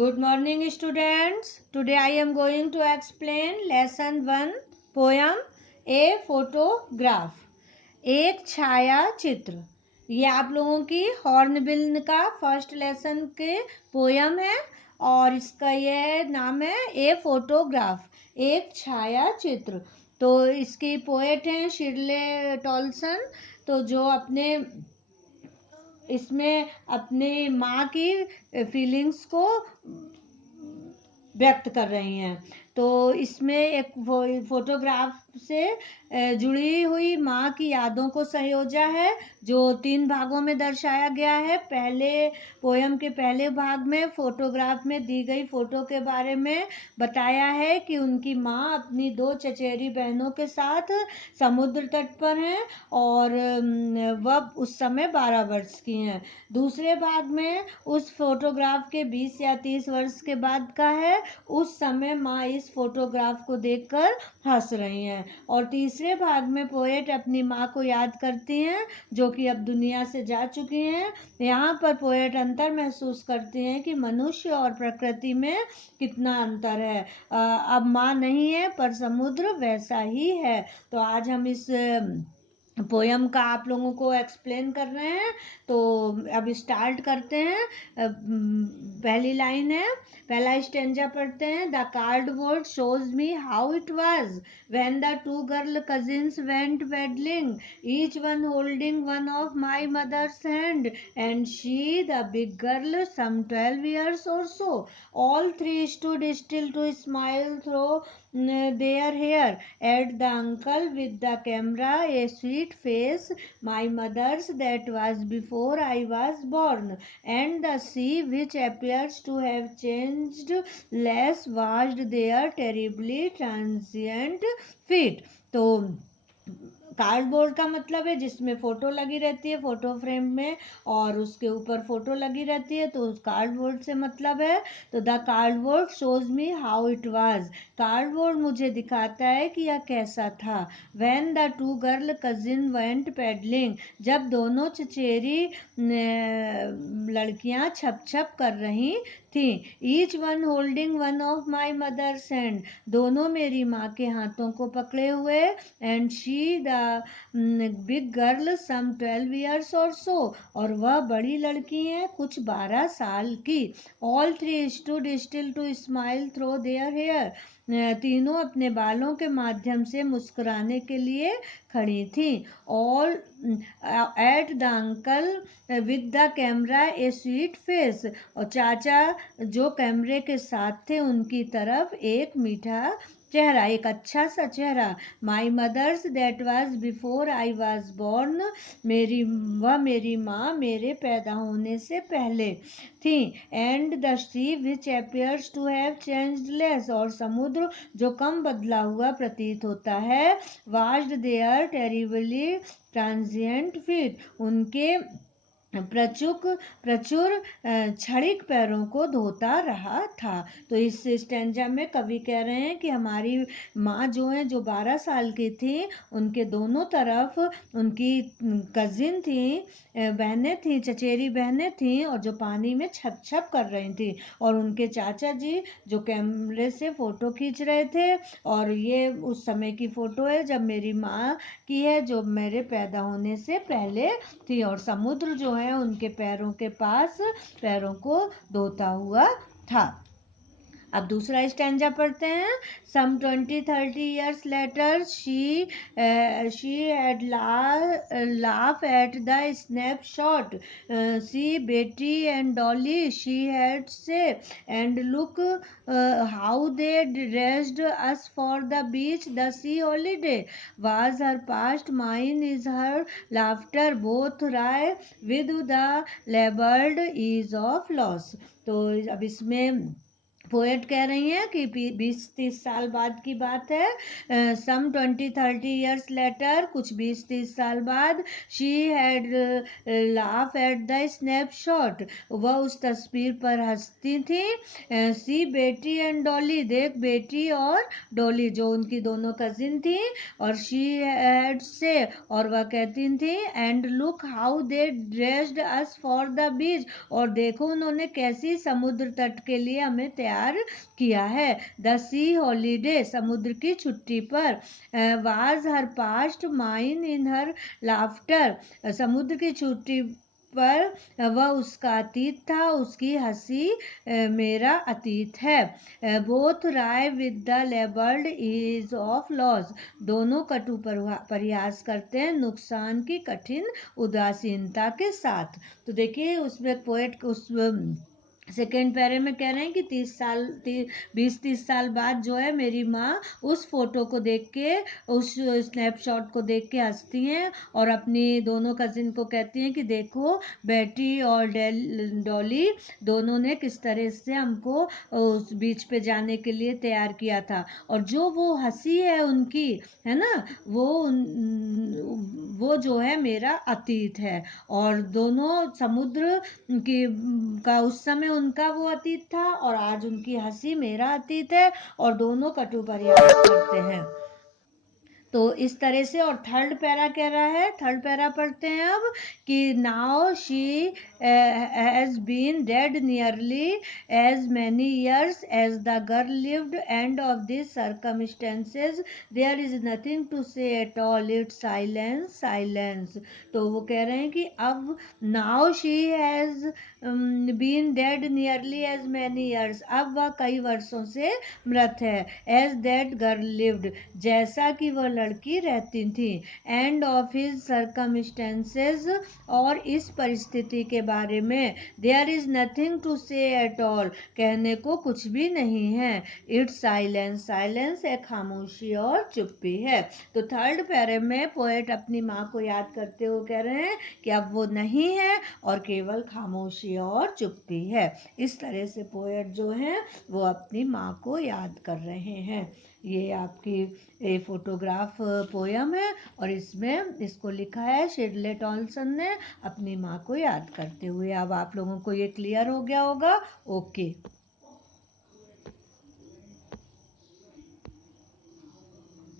Good morning, students. Today I am going to explain lesson 1 poem A photograph. एक छाया चित्र. ये आप लोगों की हॉर्नबिल का फर्स्ट लेसन के पोयम है और इसका ये नाम है ए फोटोग्राफ, एक छाया चित्र. तो इसकी पोएट हैं शिर्ले टॉल्सन, तो जो अपने इसमें अपने माँ की फीलिंग्स को व्यक्त कर रही हैं. तो इसमें एक फोटोग्राफ से जुड़ी हुई माँ की यादों को संयोजा है, जो 3 भागों में दर्शाया गया है. पहले पोयम के पहले भाग में फोटोग्राफ में दी गई फोटो के बारे में बताया है कि उनकी माँ अपनी 2 चचेरी बहनों के साथ समुद्र तट पर हैं और वह उस समय 12 वर्ष की हैं. दूसरे भाग में उस फोटोग्राफ के 20 या 30 वर्ष के बाद का है. उस समय माँ इस फोटोग्राफ को देखकर हंस रही हैं. और तीसरे भाग में पोएट अपनी माँ को याद करती हैं, जो कि अब दुनिया से जा चुकी हैं. यहाँ पर पोएट अंतर महसूस करती हैं कि मनुष्य और प्रकृति में कितना अंतर है. अब माँ नहीं है पर समुद्र वैसा ही है. तो आज हम इस पोयम का आप लोगों को एक्सप्लेन कर रहे हैं. तो अब स्टार्ट करते हैं. पहली लाइन है, पहला स्टेंजा पढ़ते हैं. The cardboard shows me how it was when the 2 girl cousins went paddling, each one holding one of my mother's hand, and she, the big girl, some 12 years or so. All three stood still to smile through their hair at the uncle with the camera, a sweet face, my mother's that was before I was born, and the sea, which appears to have changed less, washed their terribly transient feet. तो cardboard का मतलब है जिसमें photo लगी रहती है photo frame में और उसके ऊपर फोटो लगी रहती है, तो उस कार्डबोर्ड से मतलब है. तो the cardboard shows me how it was, cardboard मुझे दिखाता है कि यह कैसा था. When the 2 girl cousin went paddling, जब दोनों चचेरी लड़कियां छप छप कर रही थी. Each one holding one of my mother's hand, दोनों मेरी माँ के हाथों को पकड़े हुए. And she the big girl some 12 years और सो, और वह बड़ी लड़की है कुछ 12 साल की. All three stood still to smile through their hair, तीनों अपने बालों के माध्यम से मुस्कुराने के लिए खड़ी थी. All at the uncle with the camera A sweet face, और चाचा जो कैमरे के साथ थे उनकी तरफ एक मीठा चेहरा, एक अच्छा सा चेहरा. My mother's that was before I was born, वह मेरी माँ मेरे पैदा होने से पहले थी. And the sea which appears to have changed less, और समुद्र जो कम बदला हुआ प्रतीत होता है. Washed their terribly transient feet, उनके प्रचुर क्षणिक पैरों को धोता रहा था. तो इस स्टेंजा में कवि कह रहे हैं कि हमारी माँ जो है जो 12 साल की थी, उनके दोनों तरफ उनकी कजिन थी, बहनें थी, चचेरी बहनें थी, और जो पानी में छप छप कर रही थी. और उनके चाचा जी जो कैमरे से फोटो खींच रहे थे. और ये उस समय की फोटो है जब मेरी माँ की है, जो मेरे पैदा होने से पहले थी. और समुद्र जो है उनके पैरों के पास पैरों को धोता हुआ था. अब दूसरा स्टैंजा पढ़ते हैं. सम 20-30 years later she had laugh at the snapshot, see Betty and Dolly she had say, and look how they dressed us for the beach, the sea holiday was her past, mine is her laughter, both lie with the laboured ease of loss. तो अब इसमें poet कह रही हैं कि 20-30 साल बाद की बात है. सम 20-30 years लेटर, कुछ 20-30 साल बाद, she had laugh at the snapshot, वह उस तस्वीर पर हंसती थी. सी बेटी एंड डॉली, देख बेटी और डॉली जो उनकी दोनों कजिन थी. और शी हैड से, थे और वह कहती थी and look how they dressed us for the beach, और देखो उन्होंने कैसी समुद्र तट के लिए हमें तैयार किया है। द सी हॉलीडे, समुद्र की छुट्टी पर, was her past mine in her laughter, समुद्र की छुट्टी पर वह उसका अतीत था, उसकी हंसी मेरा अतीत है। Both wry with the laboured ease of loss, दोनों कटु प्रयास करते हैं नुकसान की कठिन उदासीनता के साथ। तो देखिए उसमें पोएट उस सेकेंड पैरे में कह रहे हैं कि 20-30 साल बाद जो है मेरी माँ उस फोटो को देख के, उस स्नैपशॉट को देख के हंसती हैं और अपनी दोनों कजिन को कहती हैं कि देखो बेटी और डॉली दोनों ने किस तरह से हमको उस बीच पे जाने के लिए तैयार किया था, और जो वो हंसी है उनकी, है ना, वो जो है मेरा अतीत है। और दोनों समुद्र की का उस समय उनका वो अतीत था और आज उनकी हंसी मेरा अतीत है, और दोनों कटु प्रयास करते हैं। तो इस तरह से। और थर्ड पैरा कह रहा है, थर्ड पैरा पढ़ते हैं अब कि now she has been dead nearly as many years as the girl lived and of this circumstances there is nothing to say at all, it silence silence. तो वो कह रहे हैं कि अब now she has been dead nearly as many years, अब वह कई वर्षों से मृत है। एज दैट गर्ल लिव्ड, जैसा कि वह लड़की रहती थी। एंड ऑफ हिज सर्कमस्टेंसेज, और इस परिस्थिति के बारे में there is nothing to say at all, कहने को कुछ भी नहीं है। इट्स साइलेंस साइलेंस, एक खामोशी और चुप्पी है। तो थर्ड पैरे में पोएट अपनी माँ को याद करते हुए कह रहे हैं कि अब वो नहीं है और केवल खामोशी और चुप्पी है। इस तरह से पोएट जो है वो अपनी माँ को याद कर रहे हैं। ये आपकी ये फोटोग्राफ पोयम है और इसमें इसको लिखा है शिरले टॉनसन ने अपनी माँ को याद करते हुए। अब आप लोगों को ये क्लियर हो गया होगा। ओके।